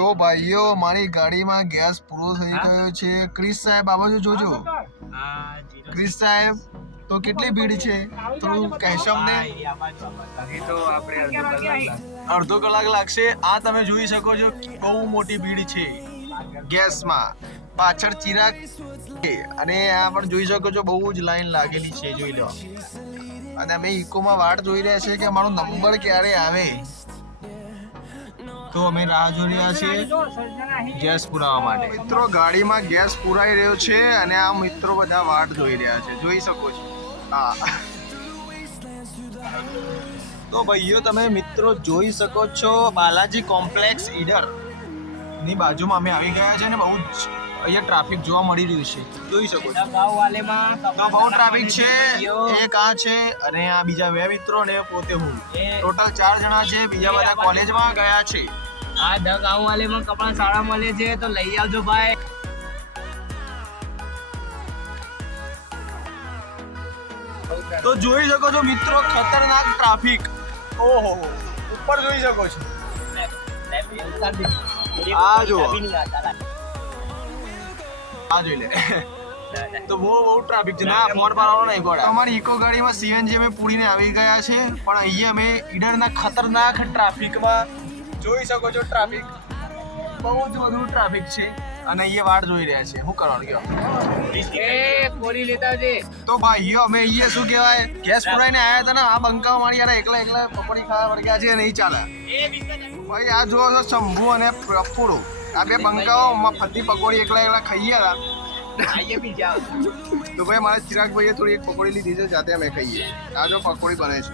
તો ભાઈઓ મારી ગાડીમાં ગેસ પૂરો થઈ ગયો છે. ક્રિસ સાહેબ આ બાજુ જોજો. ક્રિસ સાહેબ તો કેટલી ભીડ છે થોડું કહેશો અમને. અડધો કલાક લાગશે. આ તમે જોઈ શકો છો બહુ મોટી ભીડ છે ગેસમાં. પાછળ ચિરાગ છે અને આ પણ જોઈ શકો છો બહુ જ લાઈન લાગેલી છે. જોઈ લો. અને અમે ઇકોમાં વાટ જોઈ રહ્યા છે કે અમારો નંબર ક્યારે આવે. તો અમે રાહ જોઈ રહ્યા છીએ ગેસ પુરાવા માટે. મિત્રો ગાડીમાં ગેસ પુરાઈ રહ્યો છે અને આ મિત્રો બધા વાટ જોઈ રહ્યા છે. જોઈ શકો છો. હા તો ભાઈઓ તમે મિત્રો જોઈ શકો છો બાલાજી કોમ્પ્લેક્સ ઈડર ની બાજુમાં અમે આવી ગયા છે અને બહુ જ અહીંયા ટ્રાફિક જોવા મળી રહ્યું છે. જોઈ શકો છો બહુ ટ્રાફિક છે. એક આ છે અને આ બીજા બે મિત્રો ને પોતે હું. ટોટલ 4 જણા છે. બીજા બધા કોલેજમાં ગયા છે. આ ધ ગાંવ વાલે માં કપડા સારા મળે છે તો લઈ આવજો ભાઈ. તો જોઈ શકો છો મિત્રો ખતરનાક ટ્રાફિક. ઓહો ઉપર જોઈ શકો છો. આ જો આ જોઈ લે. તો બહુ ટ્રાફિક છે. ના ફોન પાડવાનો નહીં ગોળા. અમારી ઇકો ગાડીમાં સીએનજી અમે પૂરીને આવી ગયા છે પણ અહીંયા અમે ઈડરના ખતરનાક ટ્રાફિકમાં જોઈ શકો છો. ટ્રાફિક બહુ જ વધુ ટ્રાફિક છે અને અહીંયા વાટ જોઈ રહ્યા છે. શું કરવાનું કયો કોરી લેતા છે. તો ભાઈઓ અમે અહીંયા શું કહેવાય ગેસ પુરાઈને આવ્યા હતા ને આ બંકાઓ મારી યાર એકલા પકોડી ખાવા વળગ્યા છે. નહીં ચાલે ભાઈ. આ જુઓ છો શંભુ અને પ્રફુડો આ બે બંકાઓ ફરતી પકોડી એકલા ખાઈએ હતા. તો ભાઈ મારા ચિરાગ ભાઈએ થોડી એક પકોડી લીધી છે જાતે અમે ખાઈએ. આ જો પકોડી બને છે.